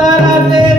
সুন্দর